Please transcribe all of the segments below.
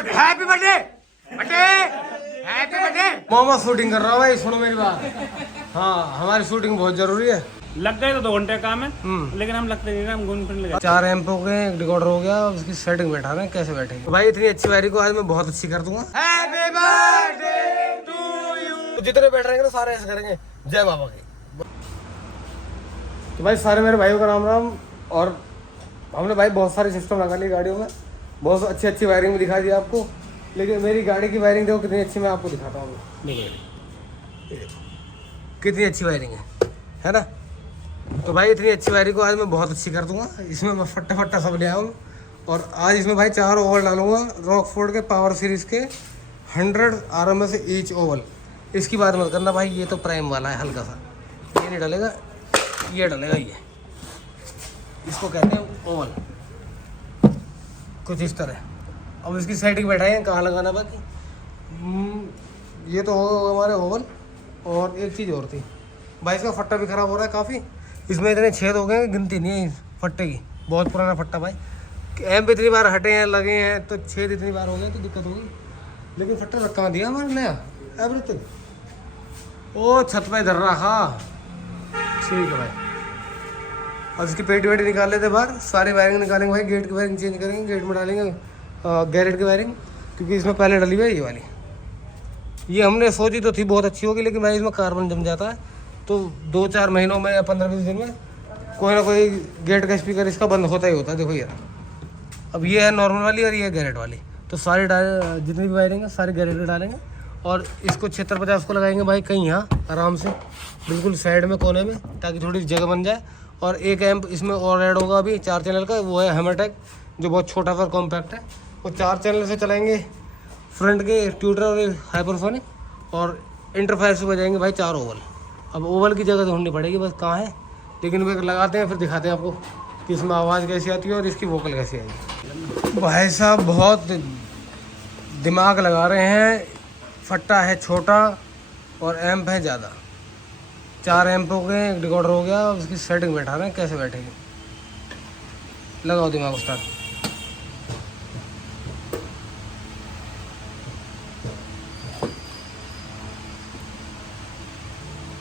Happy birthday birthday happy birthday. Momo shooting कर रहा हूँ भाई, सुनो मेरी बात। हाँ हमारी शूटिंग बहुत जरूरी है। लग गए तो 2 घंटे काम है, लेकिन हम लगते नहीं ना, हम घूम फिर लगे। 4 एम्प हो गए, एक डिकोडर हो गया, उसकी सेटिंग बैठा रहे हैं कैसे बैठेंगे भाई। इतनी अच्छी वायरिंग को आज मैं बहुत अच्छी कर दूंगा। Happy birthday to you. जितने बैठ रहेंगे ना सारे ऐसे करेंगे जय बाबा की। तो भाई सारे मेरे भाइयों का राम राम। और हमने भाई बहुत सारे सिस्टम लगा लिए गाड़ियों में, बहुत अच्छी अच्छी वायरिंग भी दिखा दी आपको। लेकिन मेरी गाड़ी की वायरिंग देखो कितनी अच्छी, मैं आपको दिखाता हूँ। कितनी अच्छी वायरिंग है ना। तो भाई इतनी अच्छी वायरिंग को आज मैं बहुत अच्छी कर दूंगा। इसमें मैं फट्टा फट्टा सब ले आऊँ। और आज इसमें भाई 4 ओवल डालूंगा रॉकफोर्ड के पावर सीरीज़ के 100 RMS ईच ओवल। इसकी बात मत करना भाई, ये तो प्राइम वाला है हल्का सा, ये नहीं डलेगा, ये डलेगा। ये इसको कहते हैं ओवल, कुछ इस तरह। अब इसकी सेटिंग बैठाई है कहाँ लगाना बाकी। ये तो हो हमारे ओवल। और एक चीज़ और थी भाई, इसका फट्टा भी ख़राब हो रहा है काफ़ी। इसमें इतने छेद हो गए हैं गिनती नहीं है इस फट्टे की। बहुत पुराना फट्टा भाई, एम्प इतनी बार हटे हैं लगे हैं तो छेद इतनी बार हो गए तो दिक्कत होगी। लेकिन फट्टा रखा दिया हमारे नया एवरीथिंग। ओ छत पे धर रहा, ठीक है भाई। अब इसकी पेटी वेटी निकाल लेते बाहर, सारी वायरिंग निकालेंगे भाई। गेट की वायरिंग चेंज करेंगे, गेट में डालेंगे गैरेट की वायरिंग, क्योंकि इसमें पहले डली हुई है ये वाली। ये हमने सोची तो थी बहुत अच्छी होगी, लेकिन भाई इसमें कार्बन जम जाता है तो 2-4 महीनों में या 15-20 दिन में कोई ना कोई गेट का स्पीकर इसका बंद होता ही होता है। देखो यार, अब ये है नॉर्मल वाली और ये है गैरेट वाली। तो सारी जितनी भी वायरिंग है सारी गैरेट में डालेंगे। और इसको 76-50 को लगाएंगे भाई कहीं यहाँ आराम से, बिल्कुल साइड में कोने में, ताकि थोड़ी जगह बन जाए। और एक एम्प इसमें और ऐड होगा अभी 4 चैनल का, वो है हैमरटेक, जो बहुत छोटा सा कॉम्पैक्ट है। वो 4 चैनल से चलाएंगे, फ्रंट के ट्यूटर और हाइपरसोनिक, और इंटरफेस से बजाएंगे भाई 4 ओवल। अब ओवल की जगह ढूंढनी पड़ेगी बस कहाँ है, लेकिन वे लगाते हैं फिर दिखाते हैं आपको कि इसमें आवाज़ कैसी आती है और इसकी वोकल कैसी आएगी। भाई साहब बहुत दिमाग लगा रहे हैं। फट्टा है छोटा और एम्प है ज़्यादा। 4 एम्प हो गए, एक डिकोडर हो गया, उसकी सेटिंग बैठा रहे हैं कैसे बैठेगी। लगाओ दिमाग उस्ताद।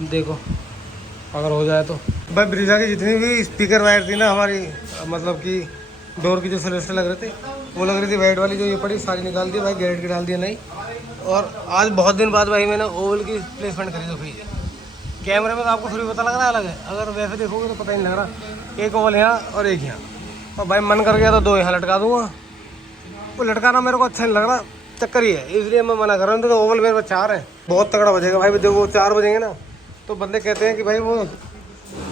देखो अगर हो जाए तो भाई। ब्रीजा की जितनी भी स्पीकर वायर थी ना हमारी, मतलब कि डोर की जो सेलेस्टर लग रहे थे, वो लग रही थी वाइट वाली, जो ये पड़ी सारी निकाल दी भाई, गैरेट की डाल दिया नहीं। और आज बहुत दिन बाद भाई मैंने ओवल की प्लेसमेंट करी। तो भाई कैमरे में तो आपको थोड़ी पता लग रहा है अलग है, अगर वैसे देखोगे तो पता ही नहीं लग रहा। एक ओवल यहाँ और एक यहाँ, और भाई मन कर गया तो 2 यहाँ लटका दूंगा। वो लटकाना मेरे को अच्छा नहीं लग रहा, चक्कर ही है, इसलिए मैं मना कर रहा हूँ। तो ओवल मेरे पास 4 है, बहुत तगड़ा बजेगा भाई। जब वो 4 बजेंगे ना तो बंदे कहते हैं कि भाई वो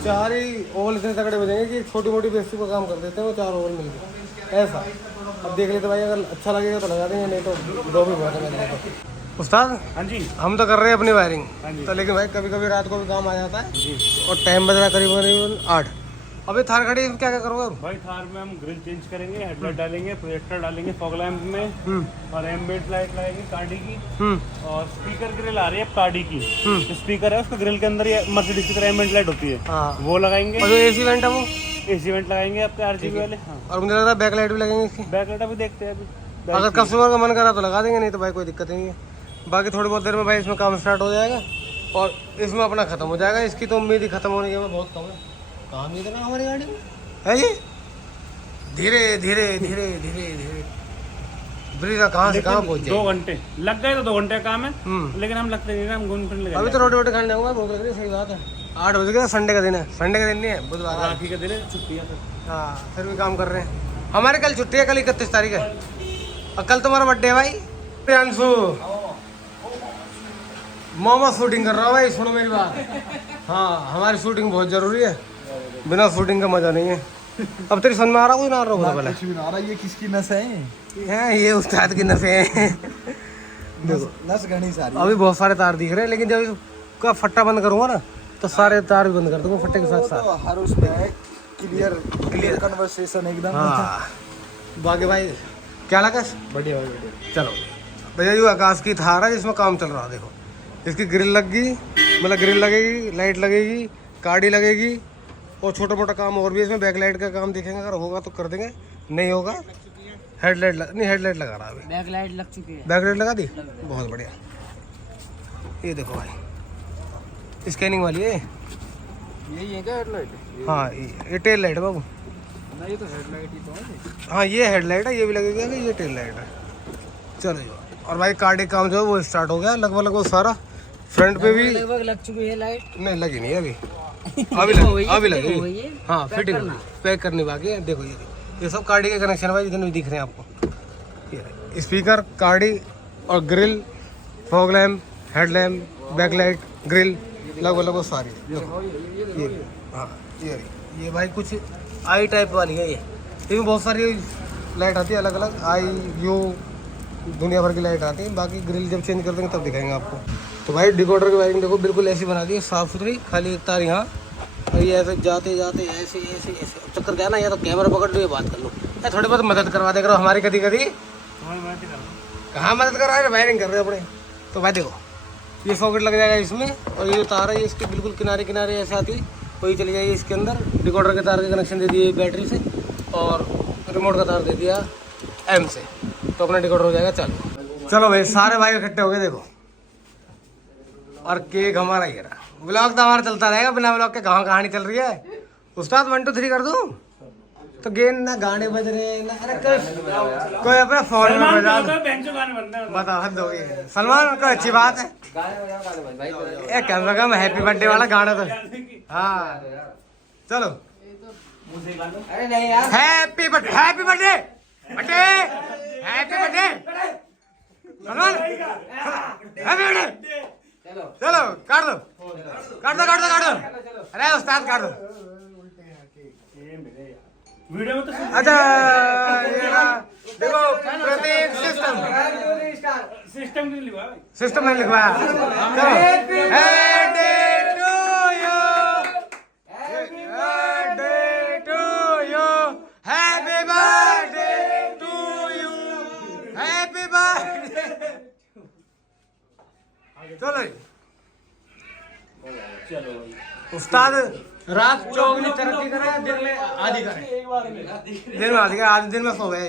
4 ही ओवल इतने तगड़े बजेंगे कि छोटी मोटी बेइज्जती का काम कर देते हैं वो 4 ओवल मिलकर ऐसा। अब देख लेते भाई, अगर अच्छा लगेगा तो लगा देंगे, नहीं तो 2 भी बहुत है। उस्ताद हाँ जी, हम तो कर रहे हैं अपनी वायरिंग जी। तो, लेकिन भाई कभी कभी रात को भी काम आ जाता है जी। और टाइम बज रहा है करीबन 8। अभी थार खड़ी क्या क्या करोगे भाई? थार में हम ग्रिल चेंज करेंगे, हेडलाइट डालेंगे, प्रोजेक्टर डालेंगे फॉग लैंप में, और एम्बिएंट लाइट लगाएंगे कार्डी की। और स्पीकर ग्रिल आ रही है कार्डी की, स्पीकर है उसका ग्रिल के अंदर ये मर्सिडीज की तरह एम्बिएंट लाइट होती है, वो लगाएंगे। और एसी वेंट है वो एसी वेंट लगाएंगे आपके RGB वाले। और मुझे लग रहा है बैक लाइट भी लगेंगे इसकी। बैक लाइट अभी देखते हैं अभी, अगर कस्टमर का मन करा तो लगा देंगे, नहीं तो भाई कोई दिक्कत नहीं है। बाकी थोड़ी बहुत देर में भाई इसमें काम स्टार्ट हो जाएगा और इसमें अपना खत्म हो जाएगा। इसकी तो उम्मीद ही खत्म होने की बहुत कम है। काम ही इतना हमारी गाड़ी में है ये, धीरे धीरे धीरे धीरे धीरे ब्रीजा कहाँ से कहाँ पहुँच जाए। 2 घंटे लग गए तो 2 घंटे काम है, लेकिन हम लगते नहीं ना, हम घूम फिर लगे। अभी तो रोटी वोटी खाने जाऊँगा, भूख लग रही है। सही बात है, 8 बज गए, संडे का दिन है। संडे का दिन नहीं है, बुधवार राखी का दिन है, छुट्टी है। हाँ फिर भी काम कर रहे हैं। हमारे कल छुट्टी है, कल 31 तारीख है और कल तुम्हारा बर्थडे है भाई। अंशु मोमो शूटिंग कर रहा हूँ भाई, सुनो मेरी बात। हाँ हमारी शूटिंग बहुत ज़रूरी है, बिना शूटिंग का मज़ा नहीं है। अब तेरी समझ में आ रहा कोई ना आ रहा होगा पहले? कुछ भी ना आ रहा। ये किसकी नस है? ये उस्ताद की नसें हैं। देखो नस घनी सारी। अभी बहुत सारे तार दिख रहे हैं, लेकिन जब इसका फट्टा बंद करूँगा ना तो सारे तार भी बंद कर दूँगा फट्टे के साथ साथ। तो हर उसमें है क्लियर कन्वर्सेशन एकदम। हाँ बाकी भाई क्या लगा? बढ़िया बढ़िया। चलो भैया, ये आकाश की थार है जिसमें काम चल रहा है। देखो इसकी ग्रिल लग गई, मतलब ग्रिल लगेगी, लाइट लगेगी, गाड़ी लगेगी, और छोटा मोटा काम और भी है इसमें। बैक लाइट का काम देखेंगे, अगर होगा तो कर देंगे, नहीं होगा नहीं हेडलाइट लगा रहा अभी। बैक लाइट लग चुकी है। बैक लाइट लगा दी, बहुत बढ़िया। ये देखो भाई स्कैनिंग वाली है। यही है क्या हेडलाइट? हाँ ये टेल लाइट है बाबू। नहीं ये तो हेडलाइट ही तो है। हाँ ये हेडलाइट है, ये भी लगेगा कि ये टेल लाइट है। चलो जी। और भाई कार्डिक काम जो है वो स्टार्ट हो गया लगभग वो सारा। फ्रंट पे भी लगभग लग चुकी है लाइट। नहीं लगी नहीं अभी, अभी लगेगी। है। हाँ फिटिंग पैक करनी बाकी है। देखो ये सब कार्डी के कनेक्शन भाई जितने भी दिख रहे हैं आपको। ये स्पीकर, कार्डी और grill, fog lamp, head lamp, backlight, grill लगभग सारी। देखो ये हाँ ये भाई कुछ आई टाइप वाली है। ये इसमें बहुत सारी लाइट आती है अलग अलग, आई यू दुनिया भर की लाइट आती है। बाकी ग्रिल जब चेंज कर देंगे तब दिखाएंगे आपको। तो भाई डिकोडर की वायरिंग देखो बिल्कुल ऐसी बना दी है, साफ सुथरी। खाली एक तार यहाँ और ये ऐसे जाते जाते ऐसे ऐसे ऐसे। अब चक्कर क्या ना, या तो कैमरा पकड़ लो या बात कर लो, या थोड़ी बहुत मदद करवा दे करो हमारी कभी कभी। कहाँ मदद कर रहा है, वायरिंग कर रहे हो अपने। तो भाई देखो ये सॉकेट लग जाएगा इसमें, और ये जो तार है ये इसके बिल्कुल किनारे किनारे ऐसे आती है, वही चली जाएगी इसके अंदर। डिकोडर के तार के कनेक्शन दे दिए बैटरी से, और रिमोट का तार दे दिया एम से, तो अपना डिकोडर हो जाएगा चालू। चलो भाई सारे भाई इकट्ठे हो गए देखो, और केक हमारा ये रहा। ब्लॉग तो हमारा चलता रहेगा, बिना ब्लॉग के कहाँ कहानी चल रही है। उस्ताद 1 2 3 कर दूं तो गेंद ना गाने बज रहे हैं ना, अरे कोई अपना फोन में बजा दो। बता हद हो गई। सलमान को अच्छी बात है, एक कम से कम हैप्पी बर्थडे वाला गाना तो। हाँ चलो अरे नहीं यार, happy birthday happy birthday birthday happy birthday Salman happy birthday. चलो काट दो काट दो काट दो काट दो। अरे उस्ताद काट दो। वीडियो में तो अच्छा ये रहा, देखो प्रतीक सिस्टम सिस्टम नहीं लिखा सिस्टम नहीं लिखवाया। चलो happy to you birthday to you happy birthday to you happy birthday. चलो चलो उस्ताद रात चौगनी तरक्की करे, दिन में आधी करे। दिन में आधी करे, आधे दिन में सो गए।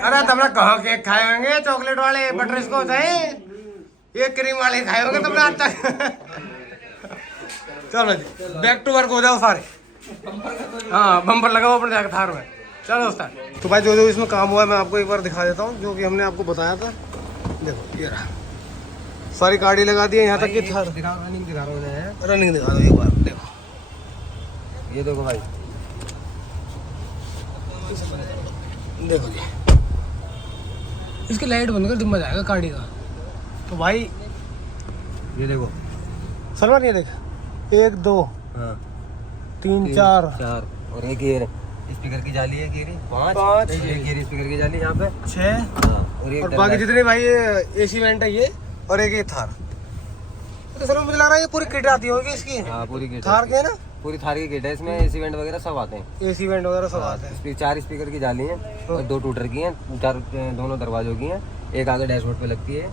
अरे तुमने कहाँ केक खाए होंगे, चॉकलेट वाले बटर स्कॉच है, ये क्रीम वाले खाए होंगे तुमने आज तक। चलो जी बैक टू वर्क हो जाओ सारे। हाँ बम्पर लगा हुआ अपने जाकर थार में। चलो उस्ताद। तो भाई जो जो इसमें काम हुआ है मैं आपको एक बार दिखा देता हूँ, जो कि हमने आपको बताया था। देखो ये रहा, सारी गाड़ी लगा दी है यहाँ तक कि थार। रनिंग दिखा रहा है। रनिंग दिखा दो एक बार। देखो ये देखो भाई, देखो जी इसकी लाइट बंद कर, दिम्मा जाएगा गाड़ी का। तो भाई ये देखो सलमान ये देख, 1 2 हाँ 3 4 4 और एक ये स्पीकर की जाली है, 5 पाँच। एक ये स्पीकर की जाली यहाँ पे 6 हाँ, और एक और बाकी जितने भाई एसी वेंट है ये, और एक ये थार। तो सर मुझे लग रहा है ये पूरी किट आती होगी इसकी। हाँ पूरी किट थार के ना, पूरी थार की किट है। इसमें एसी वेंट वगैरह सब आते हैं। एसी वेंट वगैरह सब आते हैं। 4 स्पीकर की जाली हैं और 2 टूटर की हैं, 4 दोनों दरवाजों की हैं, एक आगे डैशबोर्ड पे लगती है।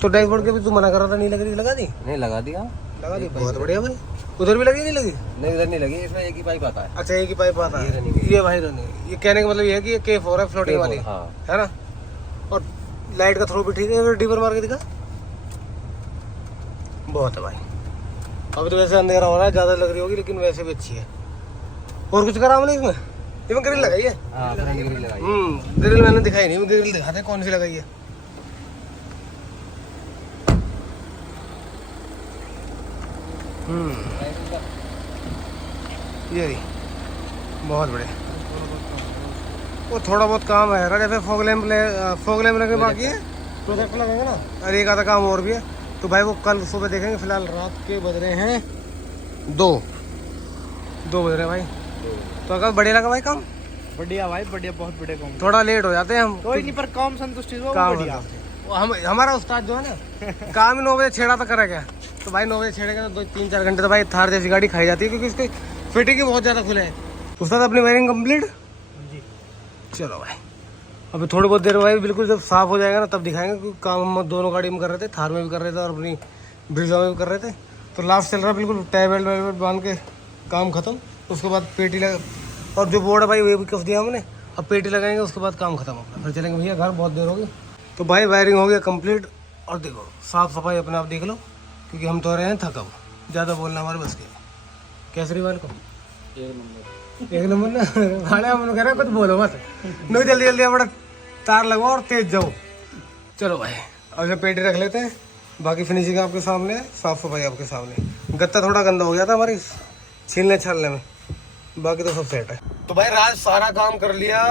तो डैशबोर्ड के भी तू मना कर रहा था नहीं लग रही, लगा दी? नहीं लगा दिया, लगा दी, बहुत बढ़िया भाई। उधर भी लगी नहीं लगी? नहीं उधर नहीं लगी, इसमें एक ही पाइप आता है। अच्छा एक ही पाइप आता ये है। running है। ये भाई रनिंग, ये कहने का मतलब ये है कि ये K4 है फ्लोटिंग वाली, हाँ है ना। और लाइट का थ्रो भी ठीक है, डीपर मार के दिखा। बहुत है भाई। अभी तो वैसे अंधेरा हो रहा है, ज़्यादा लग रही होगी, लेकिन वैसे भी अच्छी है। और कुछ करा हमने इसमें ग्रिल लगाई है। हाँ फ्रंट ग्रिल लगाई। ग्रिल मैंने दिखाई नहीं, ग्रिल दिखाते कौन सी लगाई है। ये रही, बहुत बढ़िया। वो थोड़ा बहुत काम है यार, जैसे फॉग लैम्प लगे बाकी है, प्रोजेक्ट लगेंगे ना, और एक आधा काम और भी है। तो भाई वो कल सुबह देखेंगे। फिलहाल रात के बज रहे हैं 2 बज रहे हैं भाई। तो अगर बढ़िया लगा भाई काम? बढ़िया भाई बढ़िया, बहुत बढ़िया काम। थोड़ा लेट हो जाते हैं हम, कोई नहीं पर काम संतुष्टि हो काम बढ़िया। वो हमारा उस्ताद जो है ना काम ही 9 बजे छेड़ा तो करेगा। तो भाई 9 बजे छेड़ेगा तो 2-3-4 घंटे तो भाई थार जैसी गाड़ी खाई जाती है, क्योंकि उसकी फिटिंग ही बहुत ज़्यादा खुले है। उस्ताद अपनी वायरिंग कंप्लीट। जी चलो भाई अभी थोड़ी बहुत देर भाई बिल्कुल जब साफ़ हो जाएगा ना तब दिखाएंगे, क्योंकि काम हम दोनों गाड़ी में कर रहे थे, थार में भी कर रहे थे और अपनी ब्रिजा में भी कर रहे थे। तो लास्ट चल रहा है बिल्कुल, टायर बेल्ट बांध के काम खत्म। उसके बाद पेटी लगा, और जो बोर्ड है भाई वो भी कस दिया हमने, अब पेटी लगाएंगे, उसके बाद काम खत्म अपना, फिर चलेंगे भैया घर, बहुत देर होगी। तो भाई वायरिंग हो गया कंप्लीट, और देखो साफ़ सफाई अपने आप देख लो, क्योंकि हम तो रहे हैं थका हुआ, ज़्यादा बोलना हमारे बस के। कैसे रही को एक नंबर ना भाड़े हम लोग कह रहे हैं कुछ बोलो बस, नहीं जल्दी जल्दी बड़ा तार लगवाओ और तेज जाओ। चलो भाई अब जो पेटी रख लेते हैं, बाकी फिनिशिंग आपके सामने है, साफ़ सफाई आपके सामने। गत्ता थोड़ा गंदा हो गया था हमारी छीलने छालने में, बाकी तो सब सेट है। तो भाई राज सारा काम कर लिया,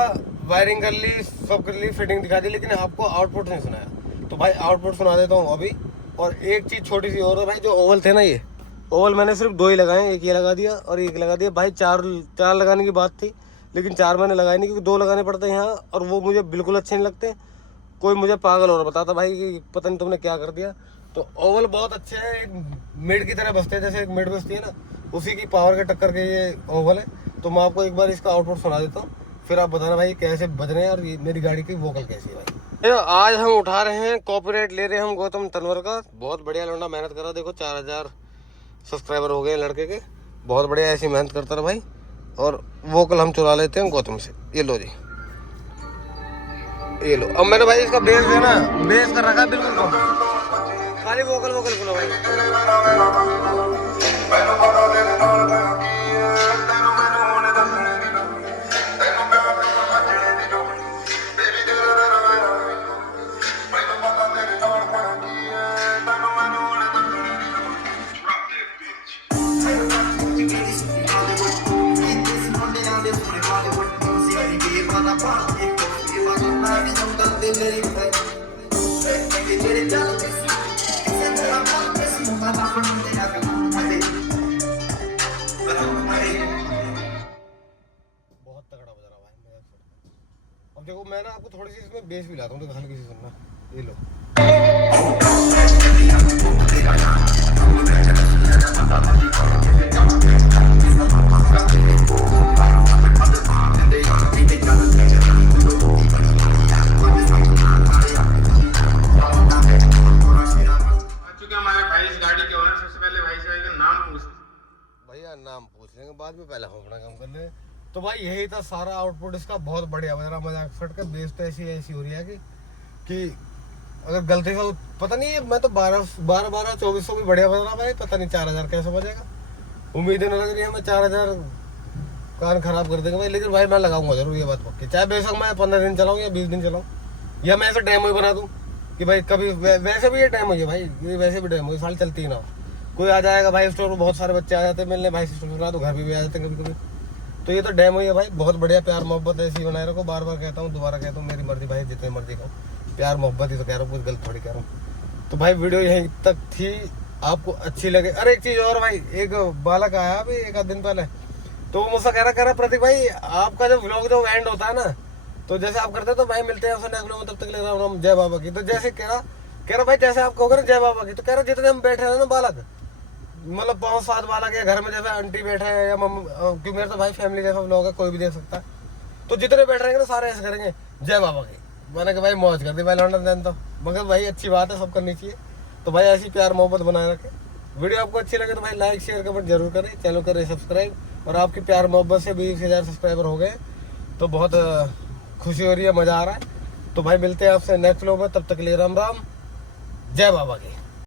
वायरिंग कर ली, सब कर ली, फिटिंग दिखा दी, लेकिन आपको आउटपुट नहीं सुनाया। तो भाई आउटपुट सुना देता हूँ अभी। और एक चीज़ छोटी सी और है भाई, जो ओवल थे ना, ये ओवल मैंने सिर्फ 2 ही लगाए, एक ये लगा दिया और एक लगा दिया। भाई चार लगाने की बात थी, लेकिन 4 मैंने लगाए नहीं, क्योंकि 2 लगाने पड़ते हैं यहाँ, और वो मुझे बिल्कुल अच्छे नहीं लगते। कोई मुझे पागल और बताता भाई कि पता नहीं तुमने क्या कर दिया। तो ओवल बहुत अच्छे हैं, एक मिड की तरह बसते हैं, जैसे एक मिड बसती है ना, उसी की पावर के टक्कर के ये ओवल है। तो मैं आपको एक बार इसका आउटपुट सुना देता हूँ, फिर आप बताना भाई कैसे बज रहे हैं और ये मेरी गाड़ी की वोकल कैसी है भाई। आज हम उठा रहे हैं, कॉपीराइट ले रहे हैं हम गौतम तनवर का। बहुत बढ़िया लौंडा मेहनत कर रहा है, देखो 4000 सब्सक्राइबर हो गए लड़के के, बहुत बढ़िया ऐसी मेहनत करता रहा भाई। और वोकल हम चुरा लेते हैं गौतम से। ये लो जी, ये लो। अब मैंने भाई इसका बेस देना, बेस कर रखा है बिल्कुल कम, खाली वोकल वोकल सुनो भाई। बहुत तगड़ा बज रहा भाई। अब देखो मैं ना आपको थोड़ी सी इसमें बेस भी लाता हूँ, तो हल्की सी सुनना। ये लो, भैया नाम पूछ लेंगे बाद में, पहले हम अपना काम कर ले। तो भाई यही था सारा आउटपुट इसका, बहुत बढ़िया बज रहा, मजाक फट कर। बेस तो ऐसी हो रही है कि अगर गलती से पता नहीं है, मैं तो 1200-2400 भी बढ़िया बज रहा भाई, पता नहीं 4000 कैसे बजेगा। उम्मीद नहीं लग रही है मैं 4000 कान खराब कर देगा भाई, लेकिन भाई मैं लगाऊंगा जरूर, ये बात पक्की। चाहे बेशक मैं 15 दिन चलाऊँ या 20 दिन चलाऊँ, या मैं ऐसा डेमो ही बना दूँ कि भाई कभी वैसे भी ये डेमो है भाई, ये वैसे भी डेमो, साल चलती ही ना हो। कोई आ जाएगा भाई स्टोर में, बहुत सारे बच्चे आ जाते हैं मिलने, भाई सिस्टम सुना तो घर भी आ जाते हैं कभी कभी। तो ये तो डेमो ही है भाई, बहुत बढ़िया। प्यार मोहब्बत ऐसी बनाए रखो, बार बार कहता हूँ, दोबारा कहता हूँ, मेरी मर्जी भाई, जितने मर्जी कहूँ, प्यार मोहब्बत ही तो कह रहा हूँ, कुछ गलत थोड़ी कह रहा हूँ। तो भाई वीडियो यहीं तक थी, आपको अच्छी लगे। अरे एक चीज़ और भाई, एक बालक आया अभी 1 आध दिन पहले, तो वो मुझसे कह रहा प्रतीक भाई आपका जो व्लॉग जो एंड होता है ना, तो जैसे आप करते हैं, तो भाई मिलते हैं आपसे नेक्स्ट व्लॉग में, तब तक ले रहा हूँ जय बाबा की। तो जैसे कह रहा भाई जैसे आप कहोगे ना जय बाबा की, तो कह रहा जितने हम बैठे हैं ना बालक, मतलब 5-7 बालक है घर में, जैसे आंटी बैठे हैं या मम्मी, क्योंकि मेरा तो भाई फैमिली जैसा व्लॉग है, कोई भी देख सकता है। तो जितने बैठ रहेंगे ना सारे ऐसे करेंगे जय बाबा की। मैंने कहा भाई मौज कर दी भाई लौंडा देन, तो मगर भाई अच्छी बात है, सब करनी चाहिए। तो भाई ऐसी प्यार मोहब्बत बनाए रखें। वीडियो आपको अच्छी लगे तो भाई लाइक शेयर कमेंट जरूर करें, चैनल करें सब्सक्राइब। और आपकी प्यार मोहब्बत से 20,000 सब्सक्राइबर हो गए, तो बहुत खुशी हो रही है, मज़ा आ रहा है। तो भाई मिलते हैं आपसे नेक्स्ट व्लॉग में, तब तक के लिए राम राम, जय बाबा की।